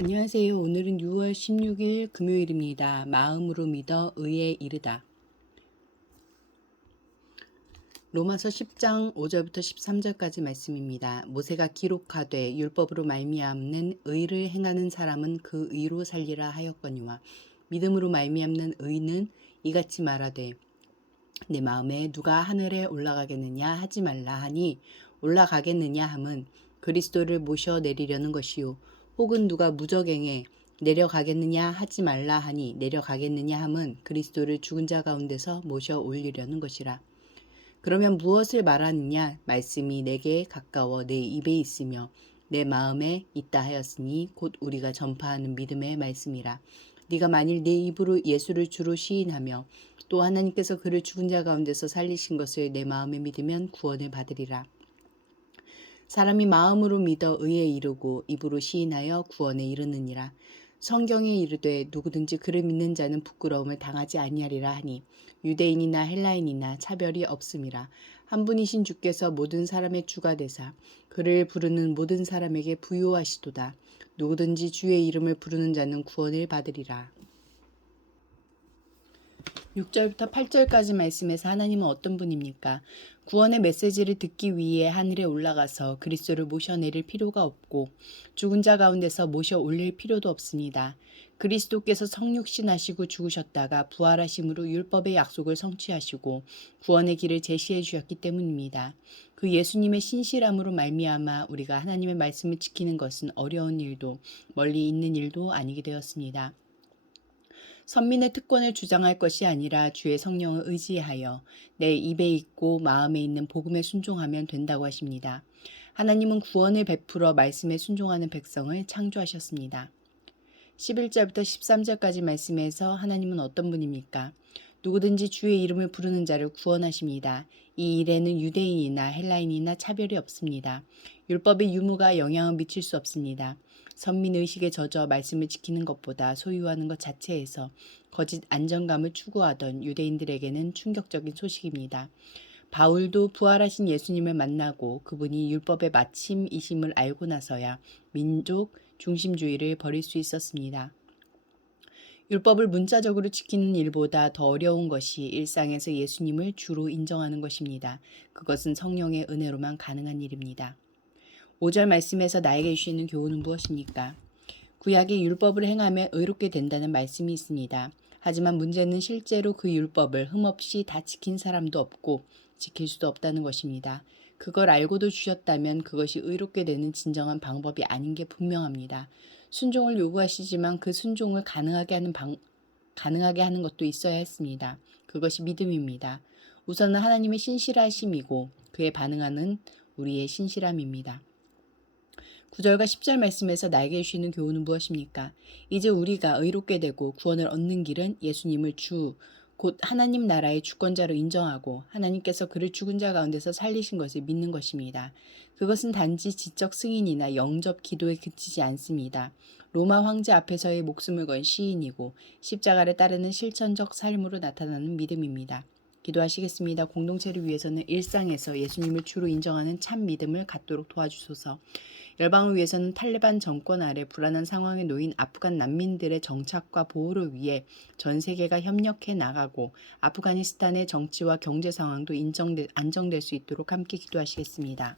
안녕하세요. 오늘은 6월 16일 금요일입니다. 마음으로 믿어 의에 이르다. 로마서 10장 5절부터 13절까지 말씀입니다. 모세가 기록하되 율법으로 말미암는 의를 행하는 사람은 그 의로 살리라 하였거니와 믿음으로 말미암는 의는 이같이 말하되 내 마음에 누가 하늘에 올라가겠느냐 하지 말라 하니 올라가겠느냐 함은 그리스도를 모셔 내리려는 것이요 혹은 누가 무저갱에 내려가겠느냐 하지 말라 하니 내려가겠느냐 함은 그리스도를 죽은 자 가운데서 모셔 올리려는 것이라. 그러면 무엇을 말하느냐? 말씀이 내게 가까워 내 입에 있으며 내 마음에 있다 하였으니 곧 우리가 전파하는 믿음의 말씀이라. 네가 만일 내 입으로 예수를 주로 시인하며 또 하나님께서 그를 죽은 자 가운데서 살리신 것을 내 마음에 믿으면 구원을 받으리라. 사람이 마음으로 믿어 의에 이르고 입으로 시인하여 구원에 이르느니라. 성경에 이르되 누구든지 그를 믿는 자는 부끄러움을 당하지 아니하리라 하니 유대인이나 헬라인이나 차별이 없음이라. 한 분이신 주께서 모든 사람의 주가 되사 그를 부르는 모든 사람에게 부요하시도다. 누구든지 주의 이름을 부르는 자는 구원을 받으리라. 6절부터 8절까지 말씀에서 하나님은 어떤 분입니까? 구원의 메시지를 듣기 위해 하늘에 올라가서 그리스도를 모셔내릴 필요가 없고 죽은 자 가운데서 모셔 올릴 필요도 없습니다. 그리스도께서 성육신하시고 죽으셨다가 부활하심으로 율법의 약속을 성취하시고 구원의 길을 제시해 주셨기 때문입니다. 그 예수님의 신실함으로 말미암아 우리가 하나님의 말씀을 지키는 것은 어려운 일도 멀리 있는 일도 아니게 되었습니다. 선민의 특권을 주장할 것이 아니라 주의 성령을 의지하여 내 입에 있고 마음에 있는 복음에 순종하면 된다고 하십니다. 하나님은 구원을 베풀어 말씀에 순종하는 백성을 창조하셨습니다. 11절부터 13절까지 말씀에서 하나님은 어떤 분입니까? 누구든지 주의 이름을 부르는 자를 구원하십니다. 이 일에는 유대인이나 헬라인이나 차별이 없습니다. 율법의 유무가 영향을 미칠 수 없습니다. 선민의식에 젖어 말씀을 지키는 것보다 소유하는 것 자체에서 거짓 안정감을 추구하던 유대인들에게는 충격적인 소식입니다. 바울도 부활하신 예수님을 만나고 그분이 율법의 마침이심을 알고 나서야 민족 중심주의를 버릴 수 있었습니다. 율법을 문자적으로 지키는 일보다 더 어려운 것이 일상에서 예수님을 주로 인정하는 것입니다. 그것은 성령의 은혜로만 가능한 일입니다. 5절 말씀에서 나에게 주시는 교훈은 무엇입니까? 구약의 율법을 행하면 의롭게 된다는 말씀이 있습니다. 하지만 문제는 실제로 그 율법을 흠없이 다 지킨 사람도 없고 지킬 수도 없다는 것입니다. 그걸 알고도 주셨다면 그것이 의롭게 되는 진정한 방법이 아닌 게 분명합니다. 순종을 요구하시지만 그 순종을 가능하게 하는 것도 있어야 했습니다. 그것이 믿음입니다. 우선은 하나님의 신실하심이고 그에 반응하는 우리의 신실함입니다. 9절과 10절 말씀에서 나에게 주시는 교훈은 무엇입니까? 이제 우리가 의롭게 되고 구원을 얻는 길은 예수님을 주, 곧 하나님 나라의 주권자로 인정하고 하나님께서 그를 죽은 자 가운데서 살리신 것을 믿는 것입니다. 그것은 단지 지적 승인이나 영접 기도에 그치지 않습니다. 로마 황제 앞에서의 목숨을 건 시인이고 십자가를 따르는 실천적 삶으로 나타나는 믿음입니다. 기도하시겠습니다. 공동체를 위해서는 일상에서 예수님을 주로 인정하는 참 믿음을 갖도록 도와주소서. 열방을 위해서는 탈레반 정권 아래 불안한 상황에 놓인 아프간 난민들의 정착과 보호를 위해 전 세계가 협력해 나가고 아프가니스탄의 정치와 경제 상황도 안정될 수 있도록 함께 기도하시겠습니다.